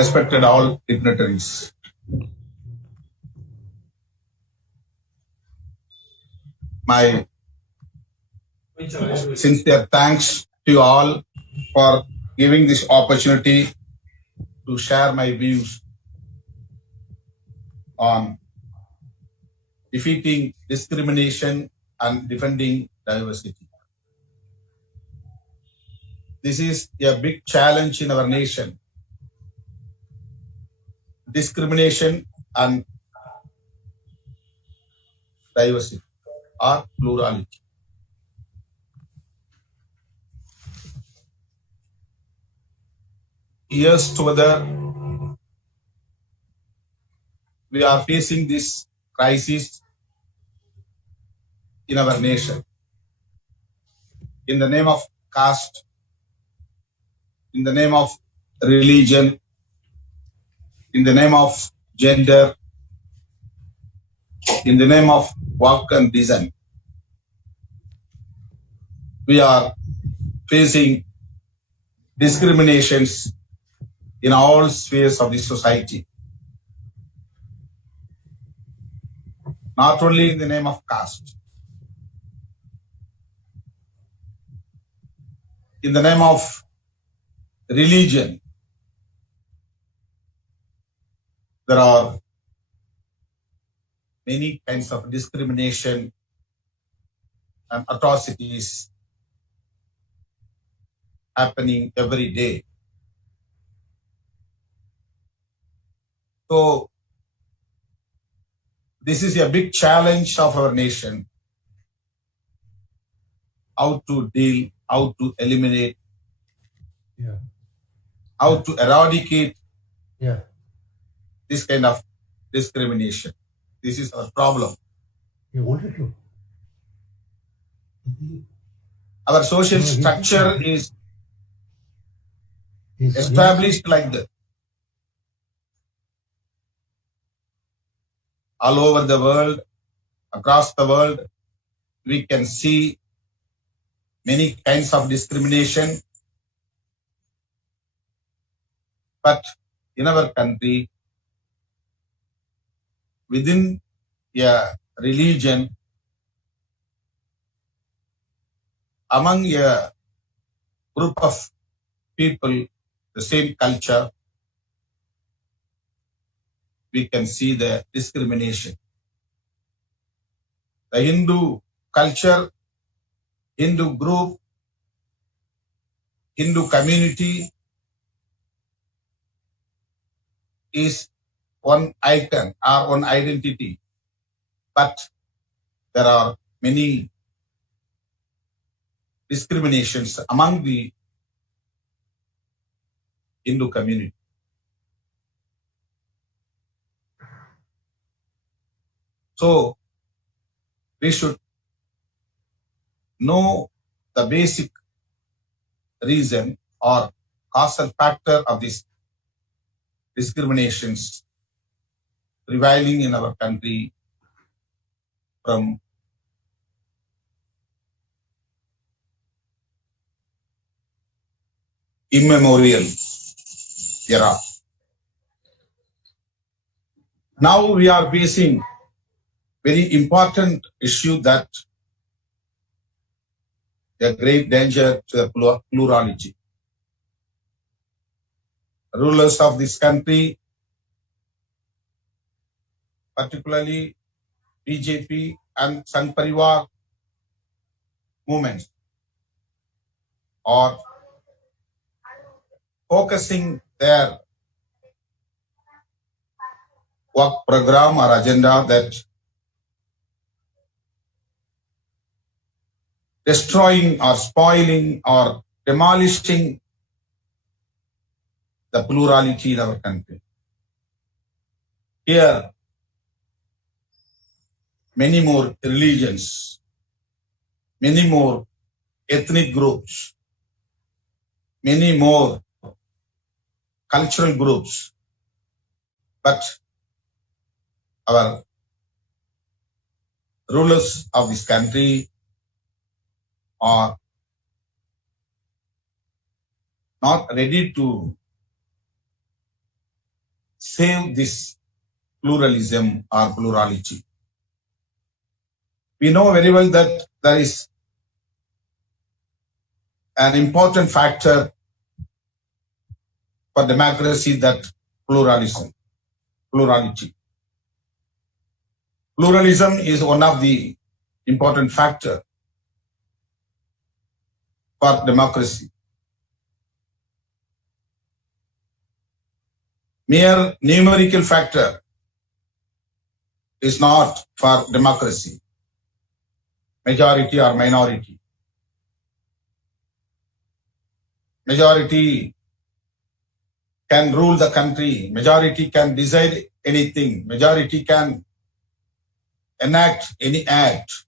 respected all dignitaries. My sincere thanks to you all for giving this opportunity to share my views on defeating discrimination and defending diversity. This is a big challenge in our nation. Discrimination and diversity or plurality. Years together, we are facing this crisis in our nation. In the name of caste, in the name of religion, in the name of gender, in the name of work and design, we are facing discriminations in all spheres of the society. Not only in the name of caste, in the name of religion, there are many kinds of discrimination and atrocities happening every day. So, this is a big challenge of our nation. How to deal, how to eliminate, how to eradicate this kind of discrimination. This is our problem. Our social structure is established like that. All over the world, across the world, we can see many kinds of discrimination. But in our country, within a religion, among a group of people, the same culture, we can see the discrimination. The Hindu culture, Hindu group, Hindu community is one icon or one identity, but there are many discriminations among the Hindu community. So, we should know the basic reason or causal factor of these discriminations prevailing in our country from immemorial era. Now we are facing very important issue that a great danger to the plurality. Rulers of this country, particularly BJP and Sangh Parivar movements, are focusing their work program or agenda that destroying or spoiling or demolishing the plurality in our country. Here, many more religions, many more ethnic groups, many more cultural groups, but our rulers of this country are not ready to save this pluralism or plurality. We know very well that there is an important factor for democracy, that pluralism, plurality. Pluralism is one of the important factor for democracy. Mere numerical factor is not for democracy, majority or minority. Majority can rule the country, majority can decide anything, majority can enact any act,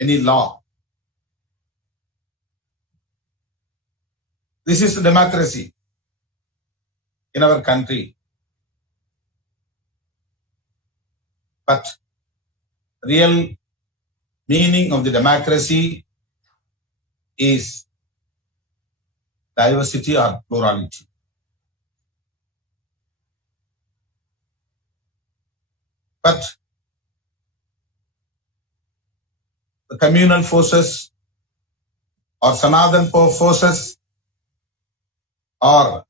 any law. This is the democracy in our country. But real meaning of the democracy is diversity or plurality. But the communal forces or Sanatan forces or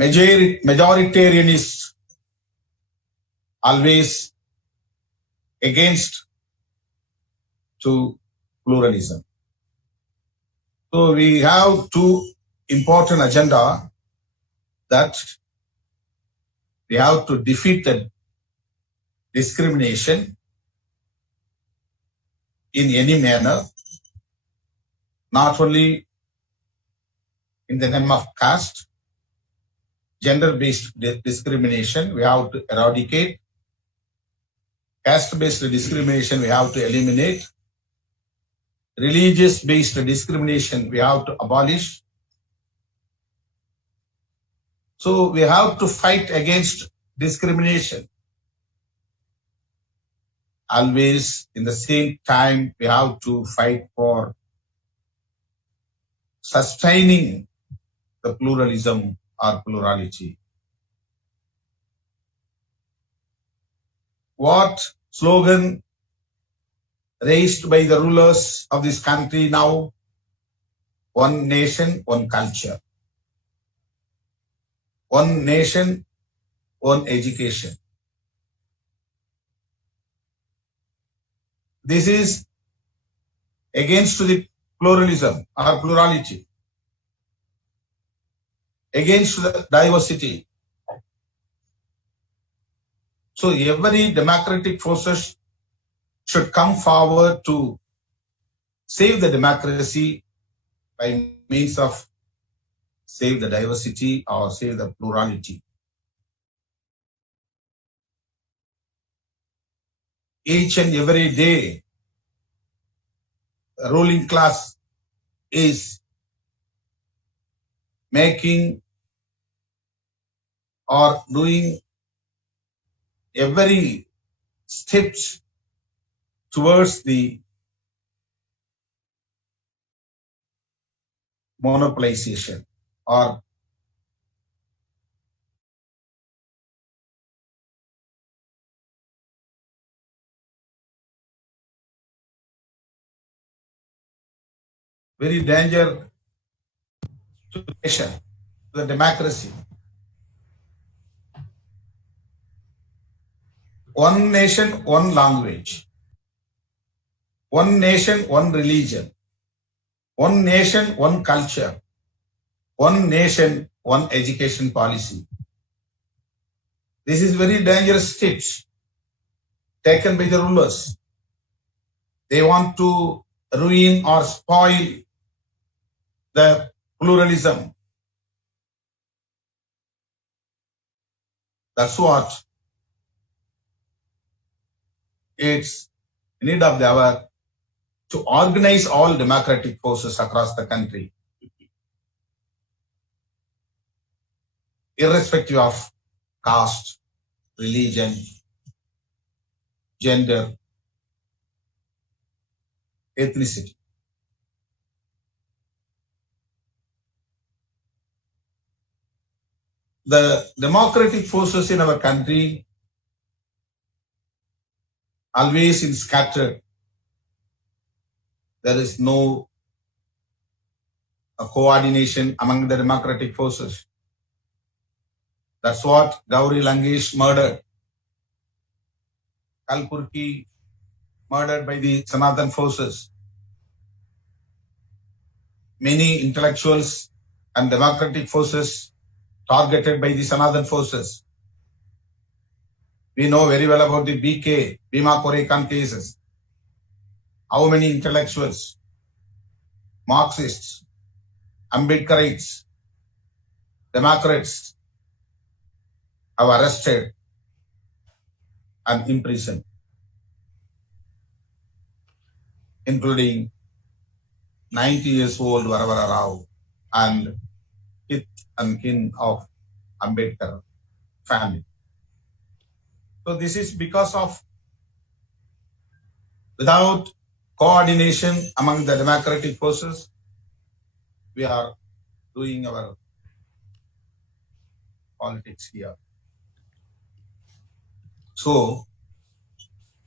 majoritarianists always against to pluralism. So we have two important agenda, that we have to defeat the discrimination in any manner, not only in the name of caste, gender-based discrimination we have to eradicate, caste-based discrimination we have to eliminate, religious-based discrimination we have to abolish. So we have to fight against discrimination. Always in the same time we have to fight for sustaining the pluralism or plurality. What slogan raised by the rulers of this country now? One nation, one culture. One nation, one education. This is against the pluralism or plurality, against the diversity. So every democratic forces should come forward to save the democracy by means of save the diversity or save the plurality. Each and every day, the ruling class is making or doing every steps towards the monopolization or very danger to the nation, to the democracy. One nation, one language. One nation, one religion. One nation, one culture. One nation, one education policy. This is very dangerous steps taken by the rulers. They want to ruin or spoil the pluralism. That's what it's need of the hour to organize all democratic forces across the country, irrespective of caste, religion, gender, ethnicity. the democratic forces in our country always in scattered. There is no coordination among the democratic forces. That's what Gauri Langesh murdered. Kalpurki murdered by the Sanatan forces. Many intellectuals and democratic forces targeted by the Sanatan forces. We know very well about the BK, Bhima Korekan cases. How many intellectuals, Marxists, Ambedkarites, Democrats have arrested and imprisoned, including 90 years old Varavara Rao and kith and kin of Ambedkar family. So this is because of without coordination among the democratic forces, we are doing our politics here. So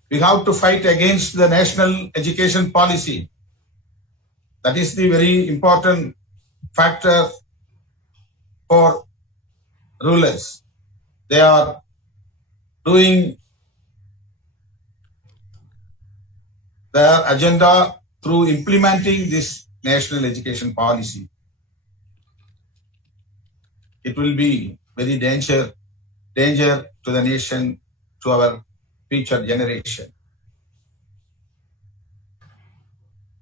we have to fight against the national education policy. That is the very important factor for rulers. They are doing their agenda through implementing this national education policy. It will be very danger to the nation, to our future generation.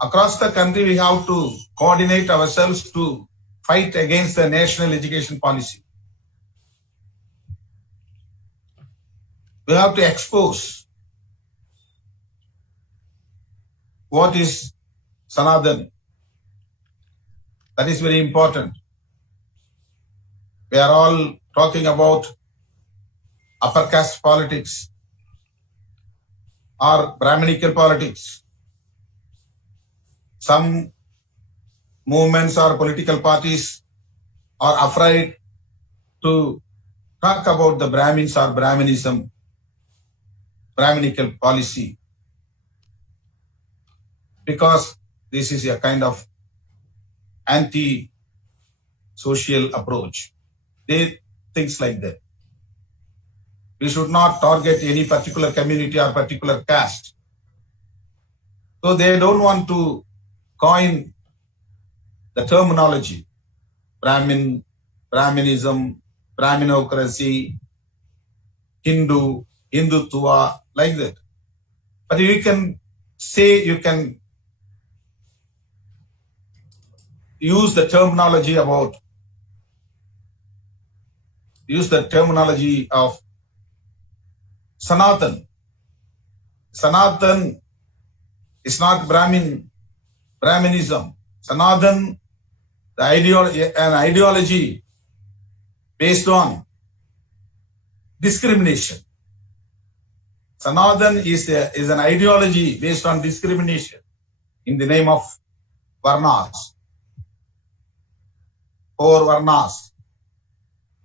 Across the country, we have to coordinate ourselves to fight against the national education policy. We have to expose what is Sanatan. That is very important. We are all talking about upper caste politics or Brahminical politics. Some movements or political parties are afraid to talk about the Brahmins or Brahminism, Brahminical policy, because this is a kind of anti-social approach. They think like that. We should not target any particular community or particular caste. So they don't want to coin the terminology, Brahmin, Brahminism, Brahminocracy, Hindu, Hindutva, like that. But you can say, you can use the terminology of Sanatan. Sanatan is not Brahminism. Sanatan, an ideology based on discrimination. Sanatan is an ideology based on discrimination in the name of Varnas. 4 Varnas.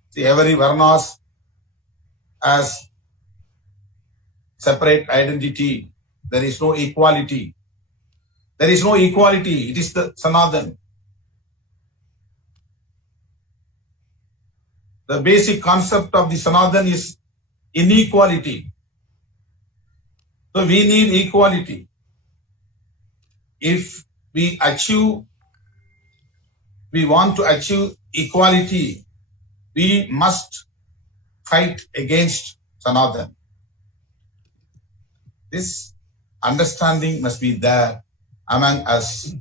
See, every Varnas has separate identity. There is no equality. There is no equality. It is the Sanatan. The basic concept of the Sanatan is inequality. So we need equality. If we want to achieve equality, we must fight against Sanatan. This understanding must be there among us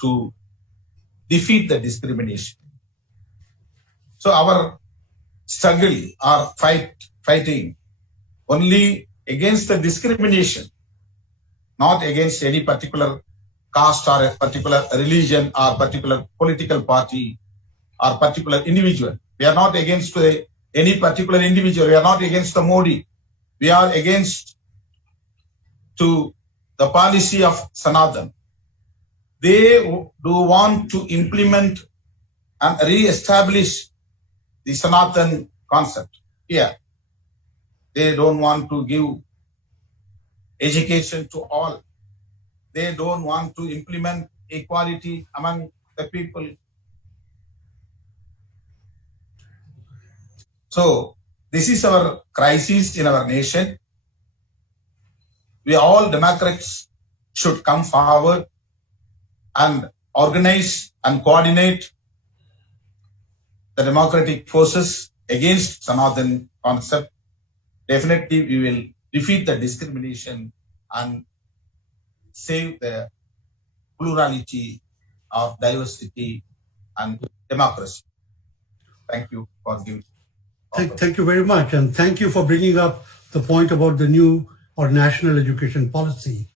to defeat the discrimination. So our struggle or fighting only against the discrimination, not against any particular caste or a particular religion or particular political party or particular individual. We are not against any particular individual. We are not against the Modi. We are against to the policy of Sanatan. They do want to implement and re-establish the Sanatan concept here. They don't want to give education to all. They don't want to implement equality among the people. So this is our crisis in our nation. We all Democrats should come forward and organize and coordinate the democratic forces against Sanatan concept. Definitely we will defeat the discrimination and save the plurality of diversity and democracy. Thank you for giving. Thank you very much. And thank you for bringing up the point about the new or national education policy.